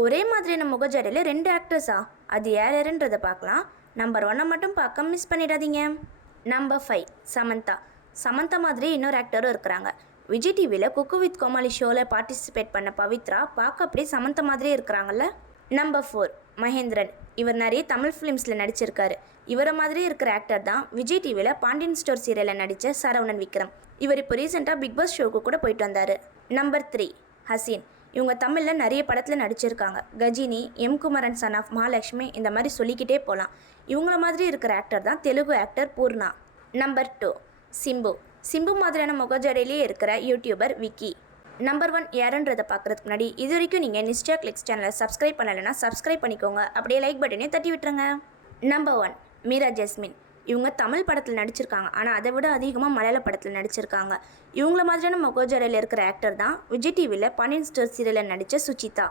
ஒரே மாதிரியான முகஜடையில் 2 ஆக்டர்ஸா? அது யார் யாருன்றதை பார்க்கலாம். நம்பர் 1 மட்டும் பார்க்க மிஸ் பண்ணிடாதீங்க. நம்பர் 5 சமந்தா. சமந்தா மாதிரி இன்னொரு ஆக்டரும் இருக்கிறாங்க. விஜய் டிவியில் குக்கு வித் கோமாளி ஷோவில் பார்ட்டிசிபேட் பண்ண பவித்ரா பார்க்க அப்படியே சமந்தா மாதிரியே இருக்கிறாங்கல்ல. நம்பர் 4 மகேந்திரன். இவர் நிறைய தமிழ் ஃபிலிம்ஸில் நடிச்சிருக்காரு. இவரை மாதிரி இருக்கிற ஆக்டர் தான் விஜய் டிவியில் பாண்டியன் ஸ்டோர் சீரியலில் நடித்த சரவணன் விக்ரம். இவர் இப்போ ரீசெண்டாக பிக் பாஸ் ஷோக்கு கூட போயிட்டு வந்தார். நம்பர் 3 ஹசீன். இவங்க தமிழில் நிறைய படத்தில் நடிச்சிருக்காங்க. Ghajini, M Kumaran son of Mahalakshmi, இந்த மாதிரி சொல்லிக்கிட்டே போகலாம். இவங்கள மாதிரி இருக்கிற ஆக்டர் தான் தெலுங்கு ஆக்டர் பூர்ணா. நம்பர் 2 சிம்பு. சிம்பு மாதிரியான முகஜடையிலே இருக்கிற யூடியூபர் விக்கி. நம்பர் 1 யாருன்றதை பார்க்குறதுக்கு முன்னாடி இது வரைக்கும் நீங்கள் நிஷ்டா கிளிக்ஸ் சேனலை சப்ஸ்கிரைப் பண்ணலைன்னா சப்ஸ்கிரைப் பண்ணிக்கோங்க. அப்படியே லைக் பட்டனே தட்டி விட்டுருங்க. Number 1 Meera Jasmine. இவங்க தமிழ் படத்தில் நடிச்சிருக்காங்க. ஆனால் அதை விட அதிகமாக மலையாள படத்தில் நடிச்சிருக்காங்க. இவங்கள மாதிரியான முகஜடையில் இருக்கிற ஆக்டர் தான் விஜய் டிவியில் பாண்டியன் ஸ்டோர் சீரியலில் நடித்த சுச்சிதா.